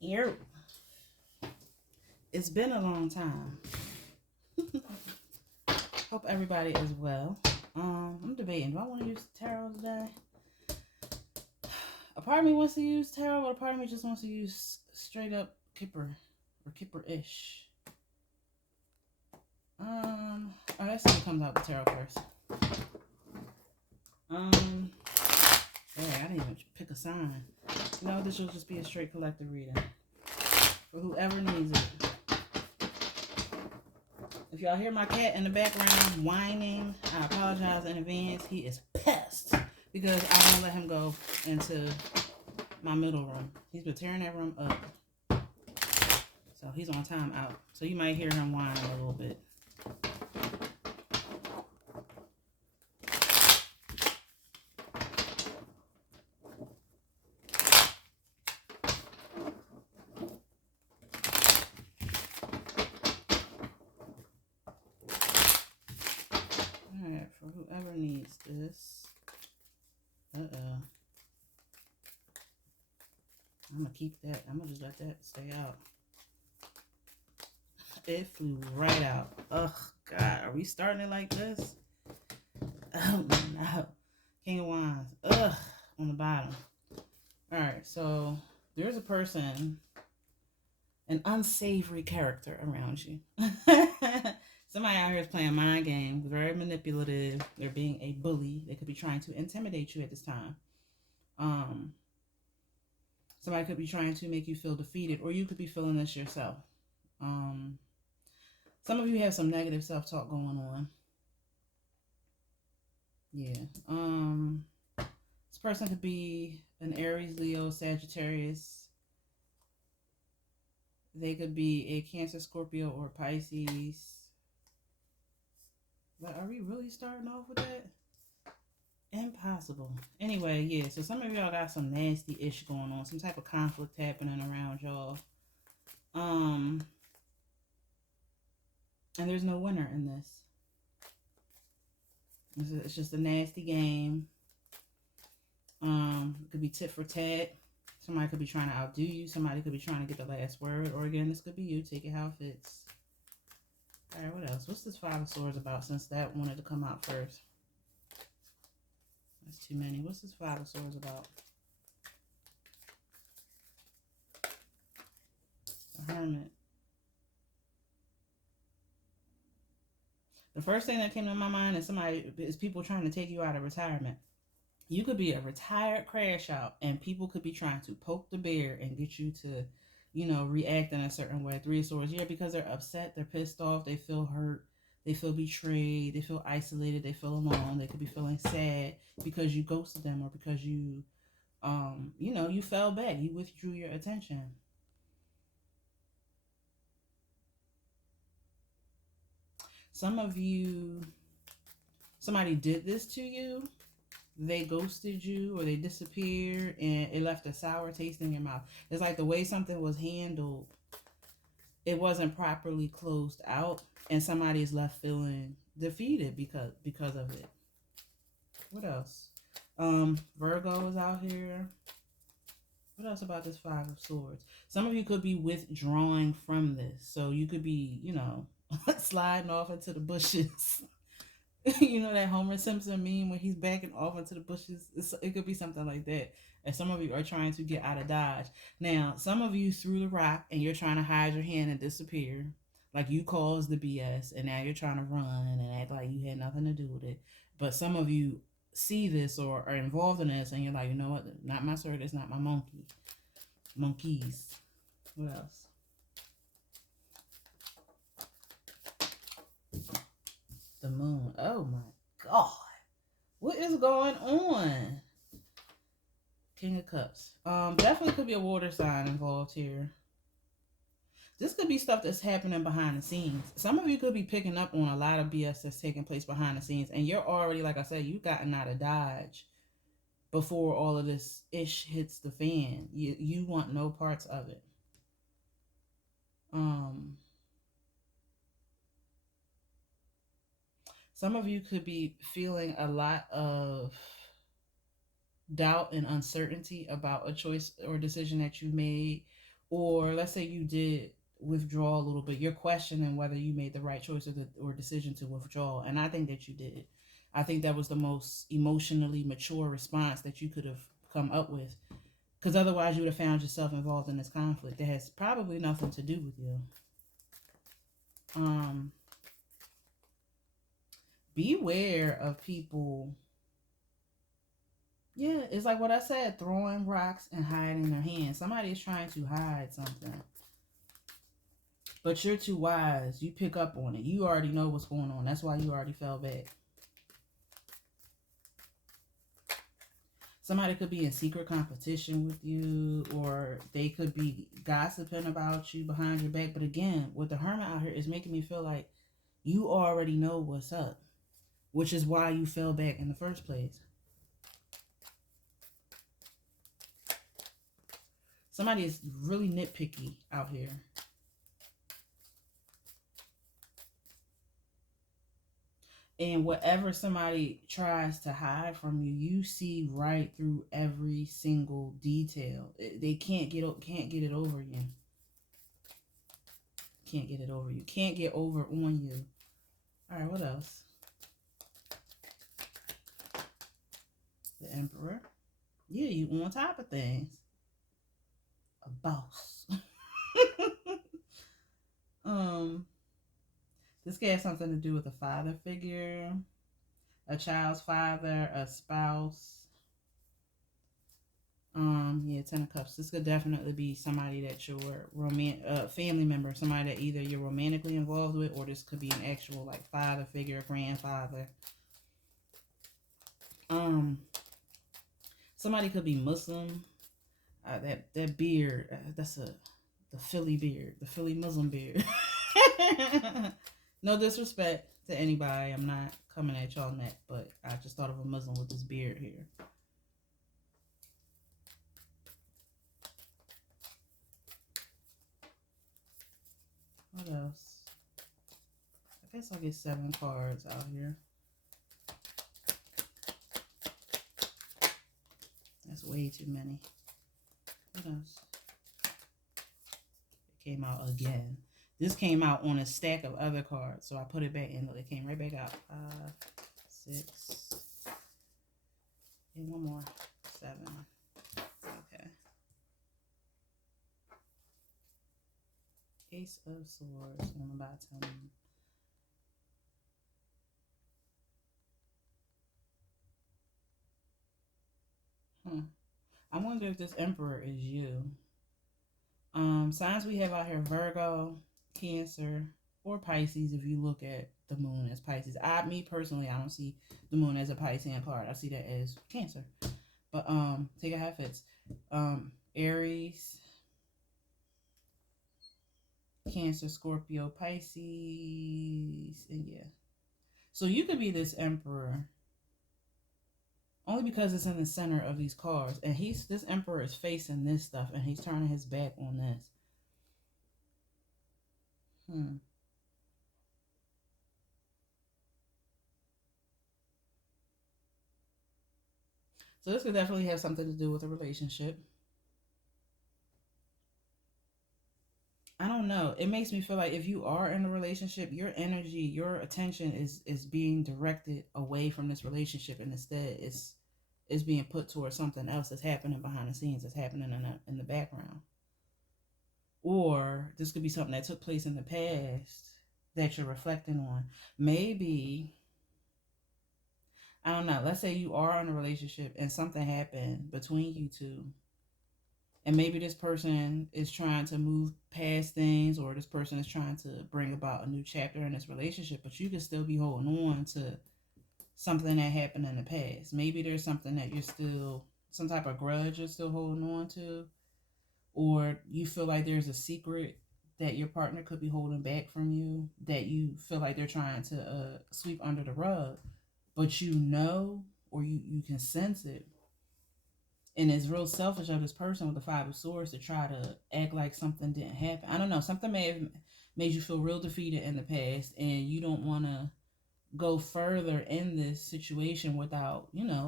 Ew. It's been a long time. Hope everybody is well. I'm debating. Do I want to use tarot today? A part of me wants to use tarot, but a part of me just wants to use straight up Kipper or Kipper-ish. Let's see what comes out with tarot first. I didn't even pick a sign. No, this will just be a straight collective reading for whoever needs it. If y'all hear my cat in the background whining, I apologize in advance. He is pissed because I won't let him go into my middle room. He's been tearing that room up. So he's on time out. So you might hear him whining a little bit. Alright, for whoever needs this. I'm gonna keep that. I'm gonna just let that stay out. It flew right out. Ugh, God, are we starting it like this? Oh no. King of Wands. Ugh, on the bottom. Alright, so there's a person, an unsavory character around you. Somebody out here is playing mind games, very manipulative. They're being a bully. They could be trying to intimidate you at this time. Somebody could be trying to make you feel defeated, or you could be feeling this yourself. Some of you have some negative self-talk going on. Yeah. This person could be an Aries, Leo, Sagittarius. They could be a Cancer, Scorpio, or Pisces. But are we really starting off with that? Impossible. Anyway, yeah, so some of y'all got some nasty ish going on, some type of conflict happening around y'all. And there's no winner in this. It's just a nasty game. It could be tit for tat. Somebody could be trying to outdo you. Somebody could be trying to get the last word. Or again, this could be you. Take it how it fits. Alright, what else? What's this Five of Swords about, since that wanted to come out first? That's too many. What's this Five of Swords about? The Hermit. The first thing that came to my mind is people trying to take you out of retirement. You could be a retired crash out, and people could be trying to poke the bear and get you to, react in a certain way. Three of Swords, yeah, because they're upset, they're pissed off, they feel hurt, they feel betrayed, they feel isolated, they feel alone. They could be feeling sad because you ghosted them, or because you fell back, you withdrew your attention. Some of you, somebody did this to you. They ghosted you, or they disappeared, and it left a sour taste in your mouth. It's like the way something was handled, it wasn't properly closed out, and somebody's left feeling defeated because of it. What else? Virgo is out here. What else about this Five of Swords? Some of you could be withdrawing from this. So you could be, sliding off into the bushes. You know that Homer Simpson meme when he's backing off into the bushes? It could be something like that. And some of you are trying to get out of Dodge. Now, some of you threw the rock and you're trying to hide your hand and disappear. Like you caused the BS, and now you're trying to run and act like you had nothing to do with it. But some of you see this or are involved in this, and you're like, you know what? Not my circus, not my monkey. Monkeys. What else? The moon. Oh my God. What is going on? King of Cups. Definitely could be a water sign involved here. This could be stuff that's happening behind the scenes. Some of you could be picking up on a lot of BS that's taking place behind the scenes, and you're already, like I said, you've gotten out of Dodge before all of this ish hits the fan. You want no parts of it. Some of you could be feeling a lot of doubt and uncertainty about a choice or decision that you made, or let's say you did withdraw a little bit, you're questioning whether you made the right choice or decision to withdraw. And I think that you did. I think that was the most emotionally mature response that you could have come up with. Because otherwise, you would have found yourself involved in this conflict that has probably nothing to do with you. Um, Beware of people. Yeah, it's like what I said, throwing rocks and hiding their hands. Somebody is trying to hide something. But you're too wise. You pick up on it. You already know what's going on. That's why you already fell back. Somebody could be in secret competition with you, or they could be gossiping about you behind your back. But again, with the Hermit out here, it's making me feel like you already know what's up, which is why you fell back in the first place. Somebody is really nitpicky out here. And whatever somebody tries to hide from you, you see right through every single detail. They can't get it over you. Can't get it over you. Can't get over on you. All right, what else? The Emperor. Yeah, you on top of things. A boss. This could have something to do with a father figure, a child's father, a spouse. Yeah, Ten of Cups. This could definitely be somebody that you're family member, somebody that either you're romantically involved with, or this could be an actual like father figure, grandfather. Somebody could be Muslim. That beard, the Philly beard, the Philly Muslim beard. No disrespect to anybody. I'm not coming at y'all neck, but I just thought of a Muslim with this beard here. What else? I guess I'll get 7 cards out here. That's way too many. What else? It came out again. This came out on a stack of other cards, so I put it back in. It came right back out. 5, 6, and one more. 7. Okay. Ace of Swords on the bottom. I wonder if this Emperor is you. Signs we have out here: Virgo, Cancer, or Pisces. If you look at the moon as Pisces, me personally, I don't see the moon as a Piscean card. I see that as Cancer. But take it how it fits. Aries, Cancer, Scorpio, Pisces, and yeah. So you could be this Emperor only because it's in the center of these cards, and this Emperor is facing this stuff, and he's turning his back on this. So this could definitely have something to do with a relationship. I don't know. It makes me feel like if you are in a relationship, your energy, your attention is being directed away from this relationship, and instead it's being put towards something else that's happening behind the scenes, that's happening in the background. Or this could be something that took place in the past that you're reflecting on. Maybe, I don't know, let's say you are in a relationship and something happened between you two. And maybe this person is trying to move past things, or this person is trying to bring about a new chapter in this relationship, but you can still be holding on to something that happened in the past. Maybe there's something that you're still, some type of grudge you're still holding on to, or you feel like there's a secret that your partner could be holding back from you that you feel like they're trying to sweep under the rug, but you know, or you can sense it. And it's real selfish of this person with the 5 of Swords to try to act like something didn't happen. I don't know. Something may have made you feel real defeated in the past, and you don't want to go further in this situation without,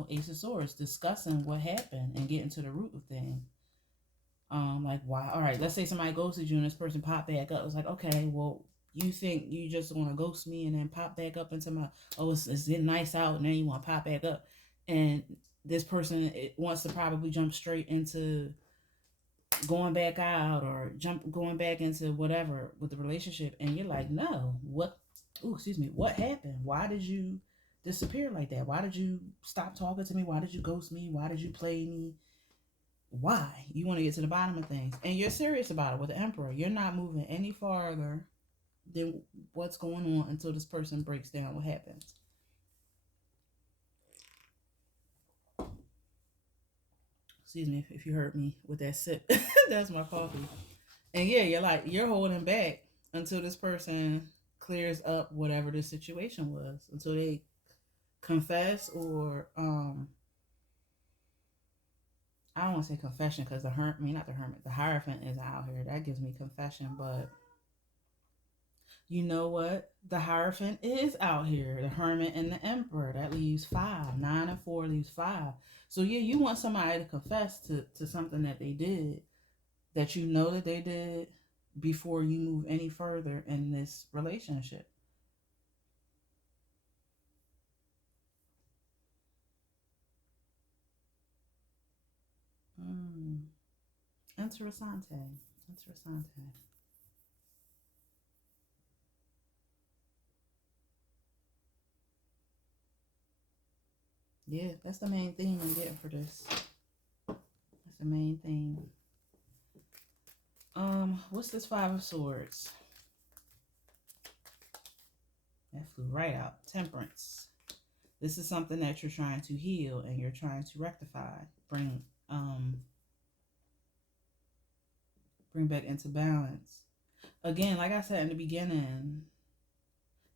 Ace of Swords, discussing what happened and getting to the root of things. Like why? All right, let's say somebody ghosted you and this person popped back up. It's like, okay, well, you think you just want to ghost me and then pop back up into my, oh, it's getting nice out, and then you want to pop back up, and this person wants to probably jump straight into going back out or going back into whatever with the relationship, and you're like, no, what? Oh, excuse me, what happened? Why did you disappear like that? Why did you stop talking to me? Why did you ghost me? Why did you play me? Why? You want to get to the bottom of things, and you're serious about it with the Emperor. You're not moving any farther than what's going on until this person breaks down. What happens? Excuse me if you heard me with that sip. That's my coffee. And yeah, you're holding back until this person clears up whatever the situation was, until they confess or I don't want to say confession because not the hermit, the Hierophant is out here. That gives me confession, but you know what? The Hierophant is out here. The Hermit and the Emperor. That leaves 5. 9 and 4 leaves 5. So yeah, you want somebody to confess to something that they did, that you know that they did, before you move any further in this relationship. Mm. Interessante. Interessante. Yeah, that's the main theme I'm getting for this. That's the main theme. What's this 5 of Swords? That flew right out. Temperance. This is something that you're trying to heal and you're trying to rectify. Bring back into balance. Again, like I said in the beginning,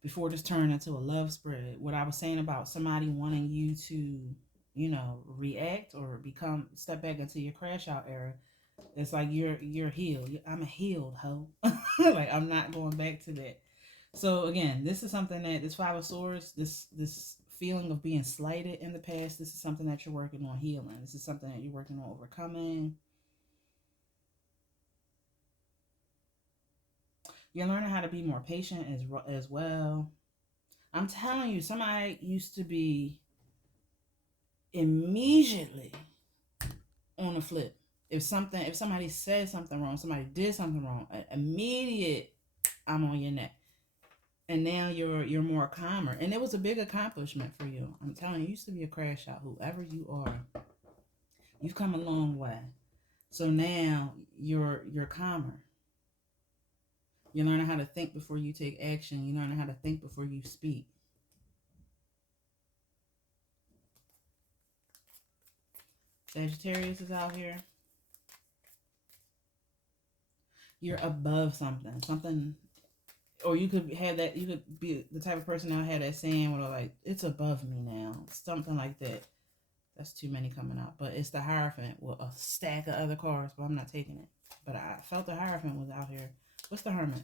before this turned into a love spread, what I was saying about somebody wanting you to, react or step back into your crash out era. It's like you're healed. I'm a healed hoe. Like I'm not going back to that. So again, this is something that this 5 of Swords, this feeling of being slighted in the past, this is something that you're working on healing. This is something that you're working on overcoming. You're learning how to be more patient as well. I'm telling you, somebody used to be immediately on the flip. If somebody said something wrong, somebody did something wrong, immediate, I'm on your neck. And now you're more calmer, and it was a big accomplishment for you. I'm telling you, you used to be a crash out. Whoever you are, you've come a long way. So now you're calmer. You're learning how to think before you take action. You're learning how to think before you speak. Sagittarius is out here. You're above something, or you could have that. You could be the type of person that had that saying where like, it's above me now, something like that. That's too many coming out, but it's the Hierophant with a stack of other cards, but I'm not taking it. But I felt the Hierophant was out here. What's the Hermit?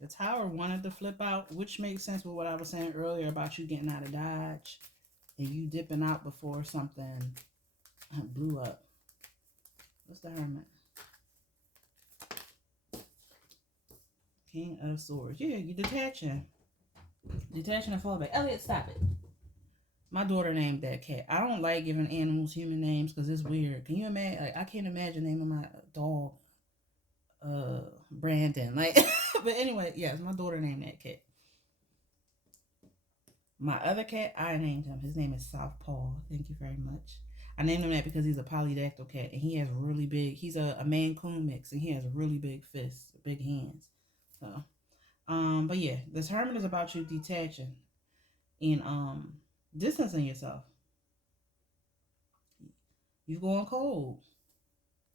The Tower wanted to flip out, which makes sense with what I was saying earlier about you getting out of Dodge and you dipping out before something blew up. What's the Hermit? King of Swords. Yeah, you're detaching. Detaching and fall back. Elliot, stop it. My daughter named that cat. I don't like giving animals human names because it's weird. Can you imagine? Like, I can't imagine naming my dog Brandon. Like, but anyway, yes, my daughter named that cat. My other cat, I named him. His name is Southpaw. Thank you very much. I named him that because he's a polydactyl cat and he has really big. He's a Maine Coon mix and he has really big fists, big hands. So, but yeah, this Hermit is about you detaching and distancing yourself. You've gone cold.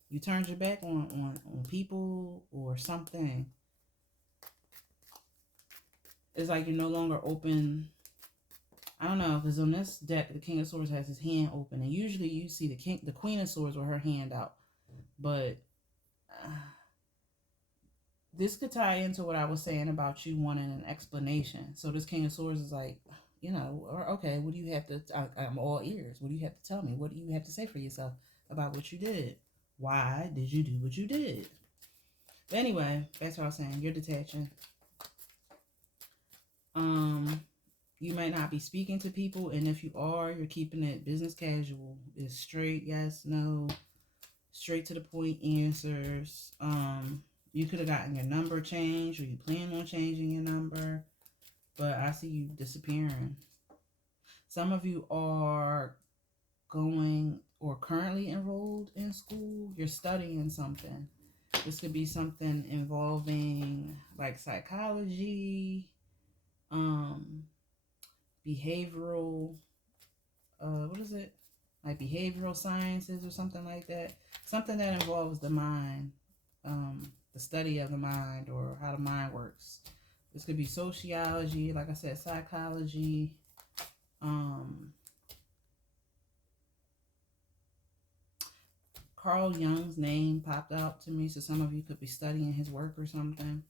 You turned your back on people or something. It's like you're no longer open. I don't know, because on this deck, the King of Swords has his hand open, and usually you see the Queen of Swords with her hand out, but This could tie into what I was saying about you wanting an explanation. So this King of Swords is like, or okay, what do you have to? I'm all ears. What do you have to tell me? What do you have to say for yourself about what you did? Why did you do what you did? But anyway, that's what I was saying. You're detaching. You might not be speaking to people, and if you are, you're keeping it business casual. It's straight, yes, no, straight to the point answers. You could have gotten your number changed, or you plan on changing your number, but I see you disappearing. Some of you are going or currently enrolled in school. You're studying something. This could be something involving like psychology, behavioral, what is it? Like behavioral sciences or something like that. Something that involves the mind, the study of the mind or how the mind works. This could be sociology, like I said, psychology. Carl Jung's name popped out to me, so some of you could be studying his work or something.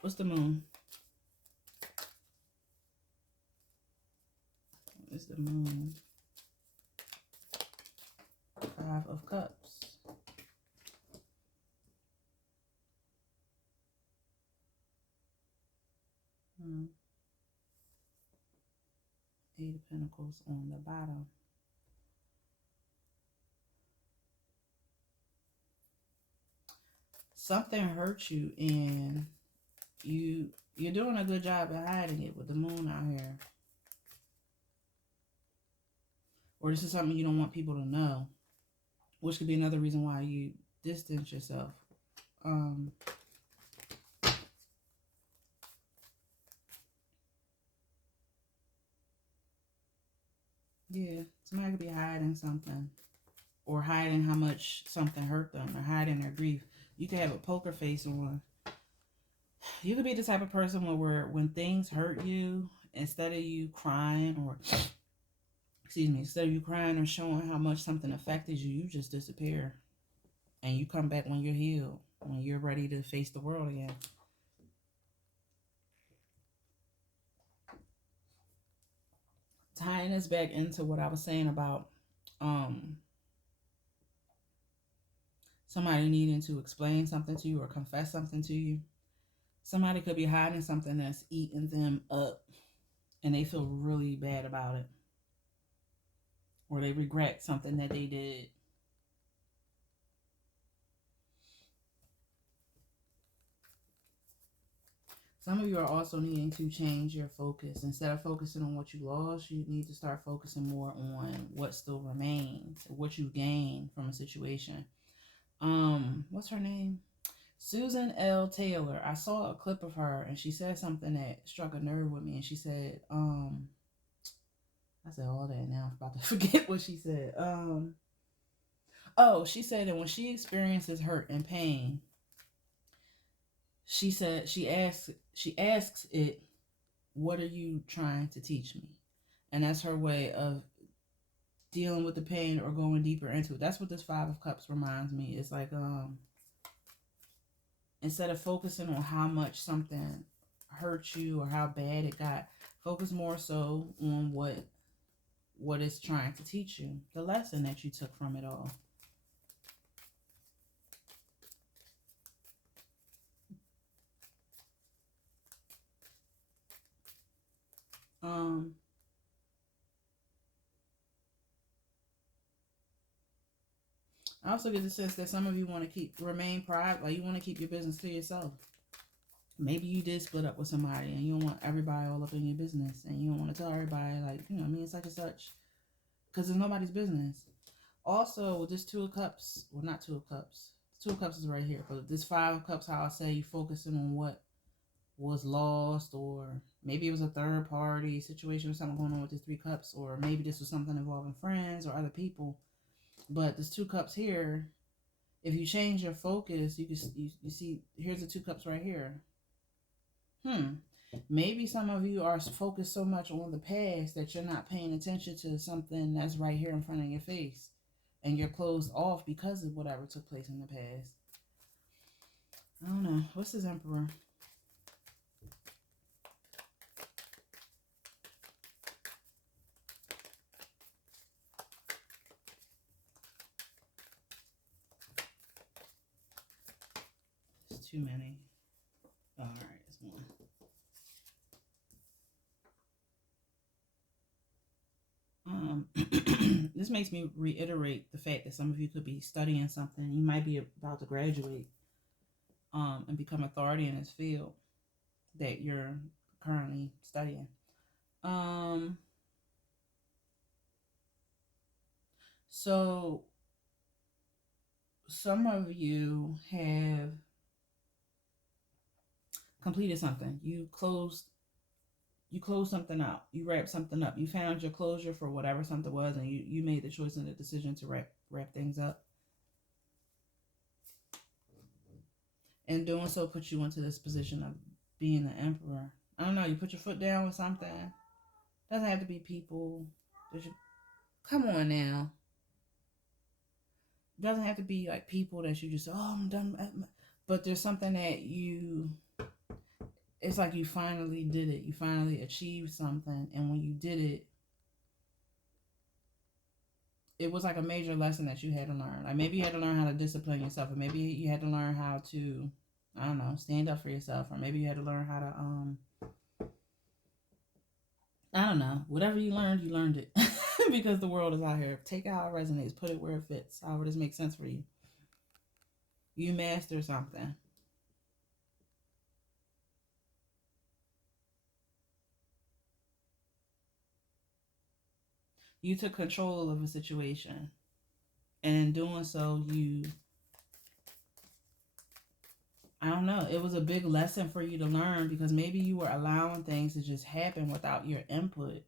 What's the moon? It's the moon. 5 of Cups. Eight of Pentacles on the bottom. Something hurt you and you're doing a good job at hiding it with the moon out here. Or this is something you don't want people to know, which could be another reason why you distance yourself. Yeah, somebody could be hiding something, or hiding how much something hurt them, or hiding their grief. You could have a poker face on. You could be the type of person where when things hurt you, instead of you crying instead of you crying or showing how much something affected you, you just disappear. And you come back when you're healed, when you're ready to face the world again. Tying this back into what I was saying about somebody needing to explain something to you or confess something to you. Somebody could be hiding something that's eating them up and they feel really bad about it. Or they regret something that they did. Some of you are also needing to change your focus. Instead of focusing on what you lost, you need to start focusing more on what still remains, what you gain from a situation. What's her name? Susan L. Taylor. I saw a clip of her and she said something that struck a nerve with me. And she said, I said all that now. I'm about to forget what she said. She said that when she experiences hurt and pain, she said she asks it, what are you trying to teach me? And that's her way of dealing with the pain or going deeper into it. That's what this 5 of Cups reminds me. It's like instead of focusing on how much something hurt you or how bad it got, focus more so on what it's trying to teach you, the lesson that you took from it all. I also get the sense that some of you want to remain private, like you want to keep your business to yourself. Maybe you did split up with somebody and you don't want everybody all up in your business and you don't want to tell everybody, like, such and such, because it's nobody's business. Also, with this 2 of Cups, well, not 2 of Cups. 2 of Cups is right here, but this 5 of Cups, how I say you focusing on what was lost, or maybe it was a third party situation or something going on with this 3 Cups, or maybe this was something involving friends or other people. But this 2 Cups here, if you change your focus, you see here's the 2 Cups right here. Maybe some of you are focused so much on the past that you're not paying attention to something that's right here in front of your face, and you're closed off because of whatever took place in the past. I don't know. What's this Emperor? It's too many. All right, it's one. This makes me reiterate the fact that some of you could be studying something. You might be about to graduate, and become authority in this field that you're currently studying. Um, so some of you have completed something. You closed something out. You wrapped something up. You found your closure for whatever something was, and you made the choice and the decision to wrap things up. And doing so puts you into this position of being the emperor. I don't know. You put your foot down with something. Doesn't have to be people. Come on now. Doesn't have to be like people that you just, oh, I'm done. But there's something that it's like you finally did it. You finally achieved something. And when you did it, it was like a major lesson that you had to learn. Like maybe you had to learn how to discipline yourself, or maybe you had to learn how to, I don't know, stand up for yourself, or maybe you had to learn how to, I don't know, whatever you learned it, because the world is out here. Take it how it resonates, put it where it fits, however this makes sense for you. You master something. You took control of a situation, and in doing so, I don't know, it was a big lesson for you to learn, because maybe you were allowing things to just happen without your input,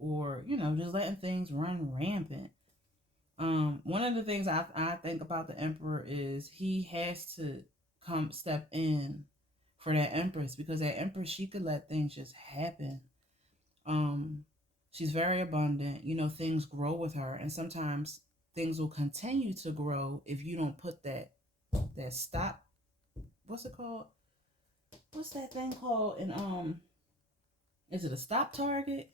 or just letting things run rampant. One of the things I think about the emperor is he has to come step in for that empress, because that empress, she could let things just happen. Um, she's very abundant. Things grow with her, and sometimes things will continue to grow if you don't put that stop. What's it called? What's that thing called? And is it a stop target?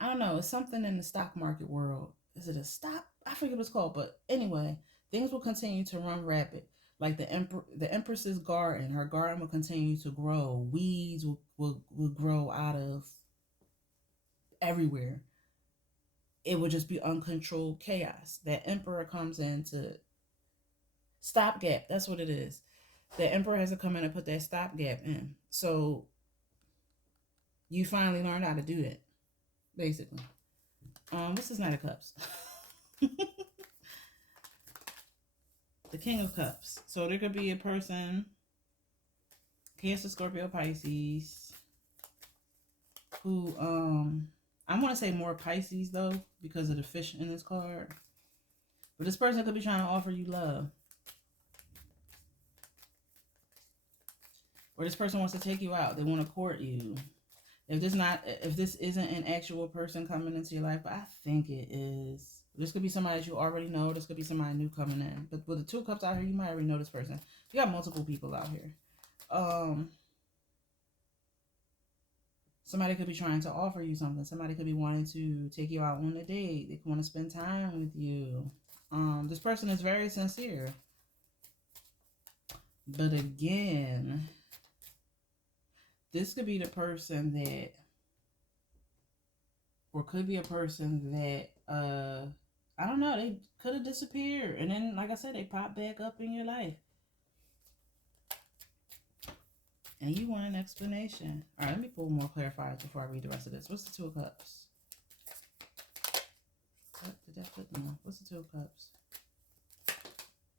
I don't know. It's something in the stock market world. Is it a stop? I forget what it's called. But anyway, things will continue to run rapid. Like the Empress's garden, her garden will continue to grow. Weeds will grow out of everywhere. It would just be uncontrolled chaos. That emperor comes in to stopgap. That's what it is. The emperor has to come in and put that stopgap in. So you finally learned how to do that, basically. What's this Knight of Cups? The King of Cups. So there could be a person, Cancer, Scorpio, Pisces, who I want to say more Pisces though, because of the fish in this card. But this person could be trying to offer you love. Or this person wants to take you out. They want to court you. If this isn't an actual person coming into your life, but I think it is. This could be somebody that you already know. This could be somebody new coming in. But with the Two of Cups out here, you might already know this person. You got multiple people out here. Somebody could be trying to offer you something. Somebody could be wanting to take you out on a date. They want to spend time with you. This person is very sincere. But again, this could be the person that, or could be a person that, I don't know, they could have disappeared. And then, like I said, they pop back up in your life. And you want an explanation. All right, let me pull more clarifiers before I read the rest of this. What's the Two of Cups? What did that put? No. What's the Two of Cups?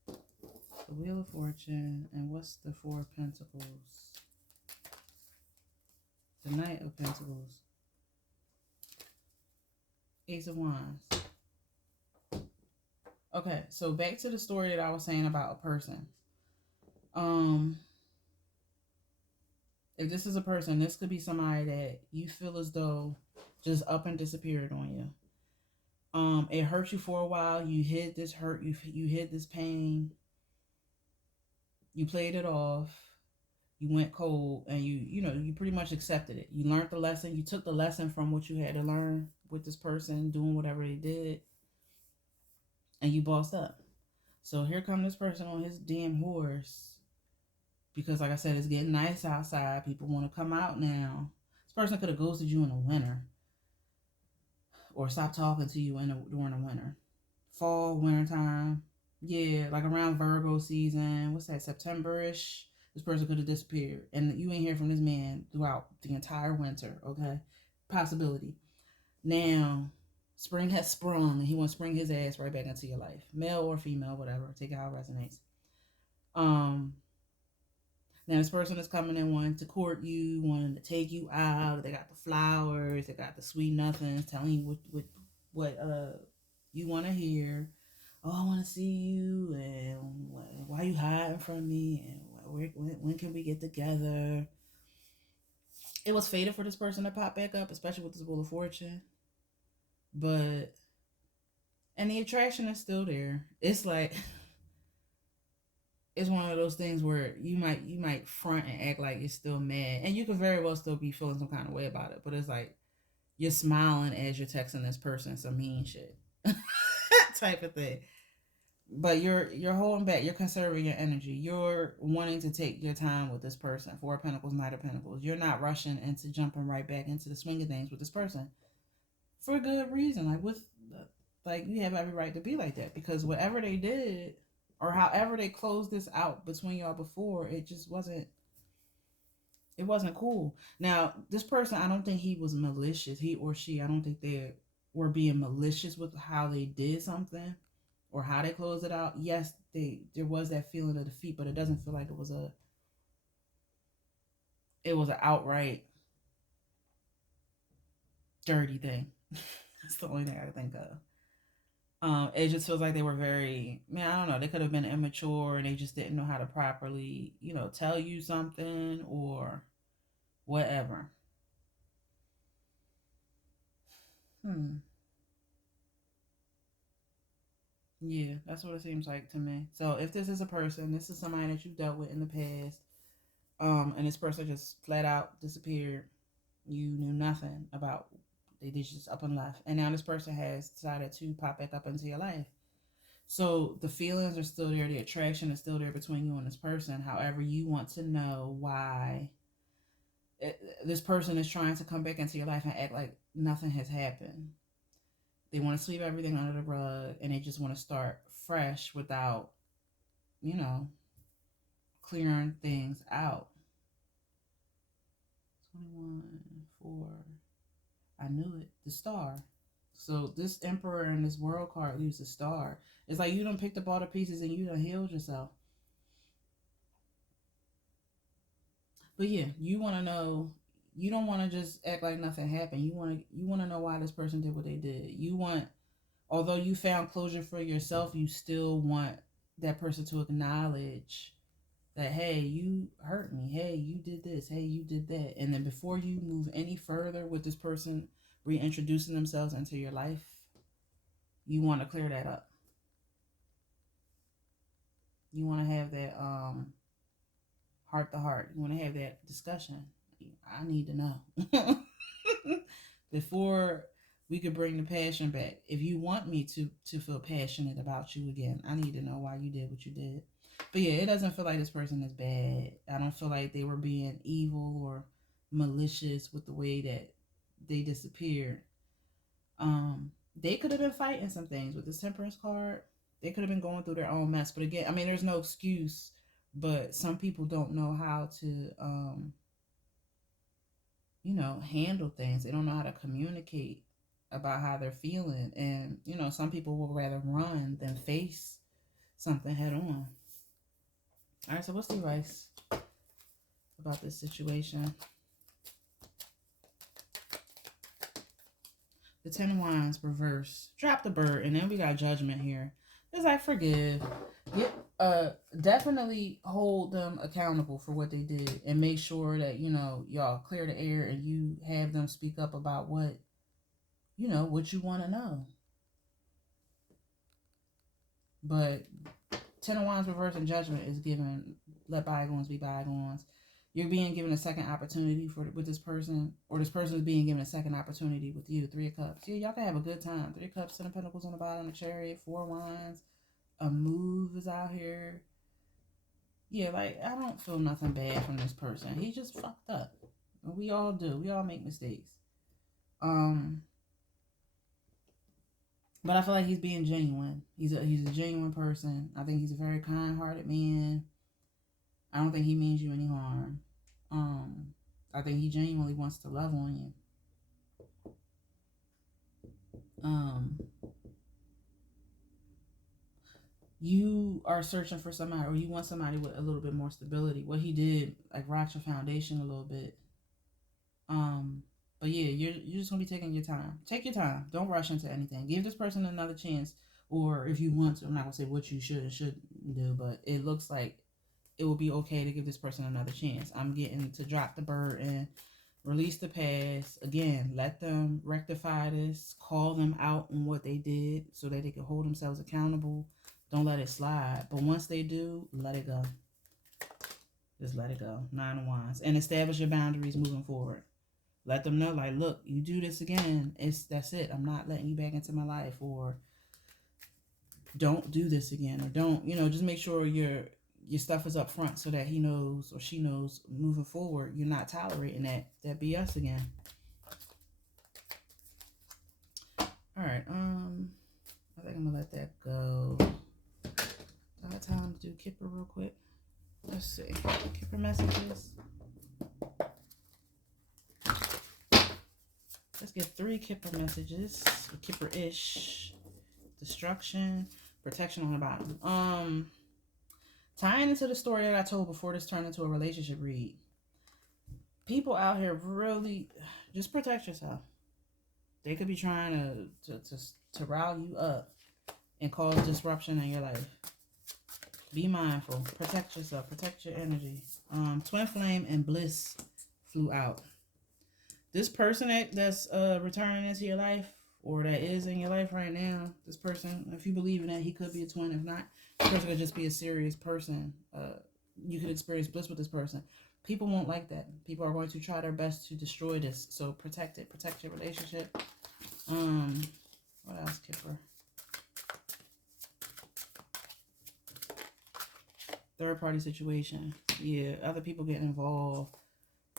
The Wheel of Fortune. And what's the Four of Pentacles? The Knight of Pentacles. Ace of Wands. Okay, so back to the story that I was saying about a person. If this is a person, this could be somebody that you feel as though just up and disappeared on you. It hurt you for a while. You hid this hurt. You hid this pain. You played it off. You went cold, and you pretty much accepted it. You learned the lesson. You took the lesson from what you had to learn with this person doing whatever they did, and you bossed up. So here come this person on his damn horse, because like I said, it's getting nice outside. People want to come out now. This person could have ghosted you in the winter, or stopped talking to you during the winter, fall, winter time. Yeah, like around Virgo season. What's that? September-ish. This person could have disappeared, and you ain't hear from this man throughout the entire winter. Okay, possibility. Now, spring has sprung, and he wants to spring his ass right back into your life, male or female, whatever. Take it how it resonates. Um, Now this person is coming in wanting to court you, wanting to take you out. They got the flowers, they got the sweet nothings, telling you what you want to hear. Oh, I want to see you, and why you hiding from me, and when can we get together? It was fated for this person to pop back up, especially with this Wheel of Fortune. But and the attraction is still there. It's like it's one of those things where you might front and act like you're still mad, and you could very well still be feeling some kind of way about it. But it's like you're smiling as you're texting this person some mean shit, type of thing. But you're holding back. You're conserving your energy. You're wanting to take your time with this person. Four of Pentacles, Knight of Pentacles. You're not rushing into jumping right back into the swing of things with this person for a good reason. Like you have every right to be like that, because whatever they did or however they closed this out between y'all before, it wasn't cool. Now, this person, I don't think he was malicious. He or she, I don't think they were being malicious with how they did something or how they closed it out. Yes, there was that feeling of defeat, but it doesn't feel like it was an outright dirty thing. That's the only thing I can think of. It just feels like they were very, man, I don't know, they could have been immature and they just didn't know how to properly, tell you something or whatever. Hmm. Yeah, that's what it seems like to me. So if this is a person, this is somebody that you've dealt with in the past, and this person just flat out disappeared. You knew nothing about. They just up and left, and now this person has decided to pop back up into your life. So the feelings are still there, the attraction is still there between you and this person. However, you want to know why this person is trying to come back into your life and act like nothing has happened. They want to sweep everything under the rug, and they just want to start fresh without, you know, clearing things out. 21, 4. I knew it. The star. So this emperor and this world card leaves a star. It's like you done picked up all the pieces and you done healed yourself. But yeah, you want to know. You don't want to just act like nothing happened. You want to know why this person did what they did. You want, although you found closure for yourself, you still want that person to acknowledge that, hey, you hurt me. Hey, you did this. Hey, you did that. And then before you move any further with this person reintroducing themselves into your life, you want to clear that up. You want to have that heart to heart. You want to have that discussion. I need to know before we could bring the passion back. If you want me to feel passionate about you again, I need to know why you did what you did. But yeah, it doesn't feel like this person is bad. I don't feel like they were being evil or malicious with the way that they disappeared. They could have been fighting some things with this Temperance card. They could have been going through their own mess. But again, I mean, there's no excuse. But some people don't know how to, handle things. They don't know how to communicate about how they're feeling. And, some people will rather run than face something head on. All right, so what's the advice about this situation? The 10 of Wands reverse. Drop the bird, and then we got Judgment here. It's like forgive. Definitely hold them accountable for what they did, and make sure that y'all clear the air, and you have them speak up about what you want to know. But 10 of Wands reverse and Judgment is given. Let bygones be bygones. You're being given a second opportunity with this person, or this person is being given a second opportunity with you. 3 of Cups. Yeah, y'all can have a good time. 3 of Cups, 10 of Pentacles on the bottom, the Chariot, 4 Wands. A move is out here. Yeah, like, I don't feel nothing bad from this person. He just fucked up. We all do. We all make mistakes. But I feel like he's being genuine. He's a genuine person. I think he's a very kind-hearted man. I don't think he means you any harm. I think he genuinely wants to love on you. You are searching for somebody, or you want somebody with a little bit more stability. What he did, like, rocked your foundation a little bit. But yeah, you're just gonna be taking your time. Take your time. Don't rush into anything. Give this person another chance, or if you want to. I'm not gonna say what you should and shouldn't do, but it looks like it will be okay to give this person another chance. I'm getting to drop the bird and release the past. Again, let them rectify this. Call them out on what they did so that they can hold themselves accountable. Don't let it slide. But once they do, let it go. Just let it go. 9 of Wands. And establish your boundaries moving forward. Let them know, like, look, you do this again, that's it. I'm not letting you back into my life, or don't do this again, or don't, just make sure your stuff is up front so that he knows or she knows moving forward you're not tolerating that BS again. All right, I think I'm gonna let that go. I got time to do Kipper real quick. Let's see, Kipper messages. Let's get 3 Kipper messages. Kipper-ish. Destruction. Protection on the bottom. Tying into the story that I told before this turned into a relationship read. People out here really just protect yourself. They could be trying to rile you up and cause disruption in your life. Be mindful. Protect yourself. Protect your energy. Twin Flame and Bliss flew out. This person that's returning into your life, or that is in your life right now, this person, if you believe in that, he could be a twin. If not, this person could just be a serious person. You could experience bliss with this person. People won't like that. People are going to try their best to destroy this. So protect it. Protect your relationship. What else, Kipper? Third party situation. Yeah, other people getting involved.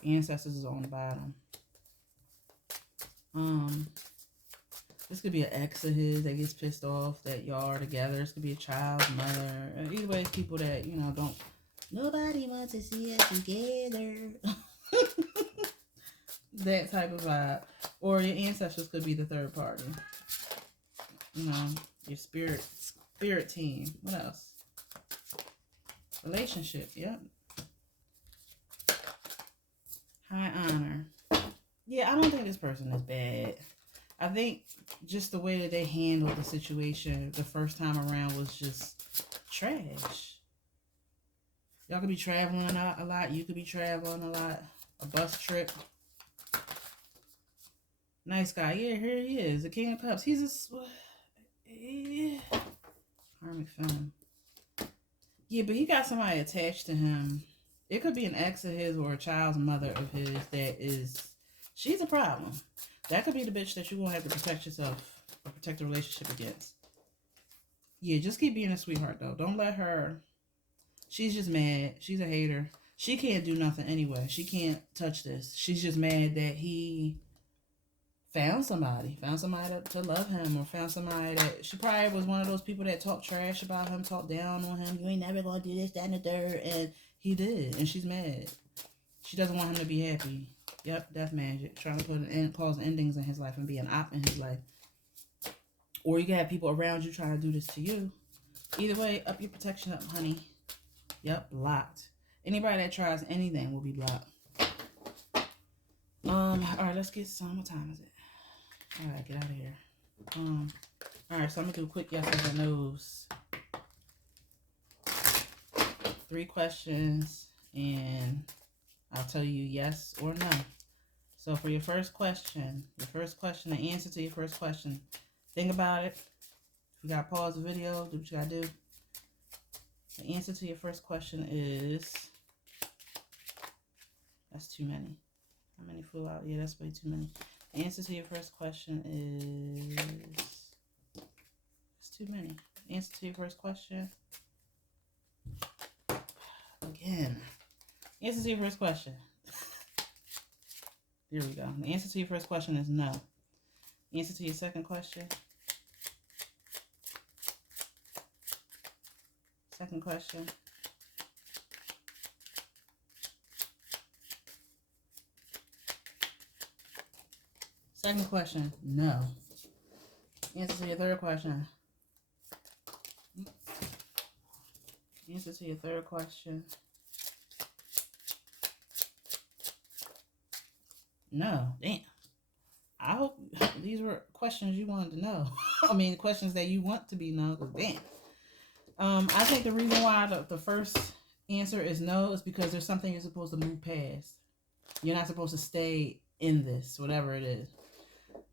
Ancestors is on the bottom. This could be an ex of his that gets pissed off that y'all are together. This could be a child's mother. Either way, people that, don't. Nobody wants to see us together. That type of vibe. Or your ancestors could be the third party. Your spirit team. What else? Relationship. Yep. High honor. Yeah, I don't think this person is bad. I think just the way that they handled the situation the first time around was just trash. Y'all could be traveling a lot. You could be traveling a lot. A bus trip. Nice guy. Yeah, here he is. The King of Cups. He's a... Karmic film. Yeah, but he got somebody attached to him. It could be an ex of his or a child's mother of his that is... She's a problem. That could be the bitch that you're going to have to protect yourself or protect the relationship against. Yeah, just keep being a sweetheart, though. Don't let her... She's just mad. She's a hater. She can't do nothing anyway. She can't touch this. She's just mad that he found somebody. Found somebody to love him, or found somebody that... She probably was one of those people that talk trash about him, talk down on him. You ain't never going to do this, that, and the third. And he did. And she's mad. She doesn't want him to be happy. Yep, death magic. Trying to cause endings in his life and be an op in his life. Or you can have people around you trying to do this to you. Either way, up your protection up, honey. Yep, blocked. Anybody that tries anything will be blocked. Alright, let's get some. What time is it? Alright, get out of here. Alright, so I'm gonna do quick yeses or nos. 3 questions, and I'll tell you yes or no. So for your first question, the answer to your first question, think about it. If you gotta pause the video, do what you gotta do. The answer to your first question is That's too many. How many flew out? Yeah, that's way too many. The answer to your first question is... It's too many. The answer to your first question... Again. The answer to your first question. Here we go. The answer to your first question is no. The answer to your second question... Second question... Second question, no. Answer to your third question. Answer to your third question. No. Damn. I hope these were questions you wanted to know. I mean, questions that you want to be known. Damn. I think the reason why the first answer is no is because there's something you're supposed to move past. You're not supposed to stay in this, whatever it is.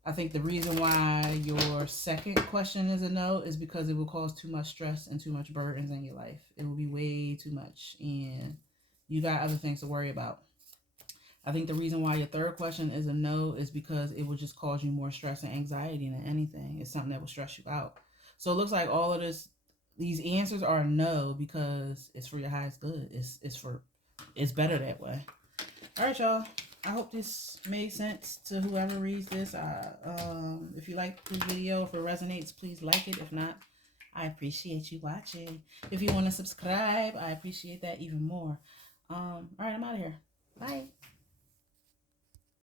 I think the reason why your second question is a no is because it will cause too much stress and too much burdens in your life. It will be way too much, and you got other things to worry about. I think the reason why your third question is a no is because it will just cause you more stress and anxiety than anything. It's something that will stress you out. So it looks like all of these answers are a no because it's for your highest good. It's better that way. All right, y'all. I hope this made sense to whoever reads this. If you like this video, if it resonates, please like it. If not, I appreciate you watching. If you want to subscribe, I appreciate that even more. All right, I'm out of here. Bye.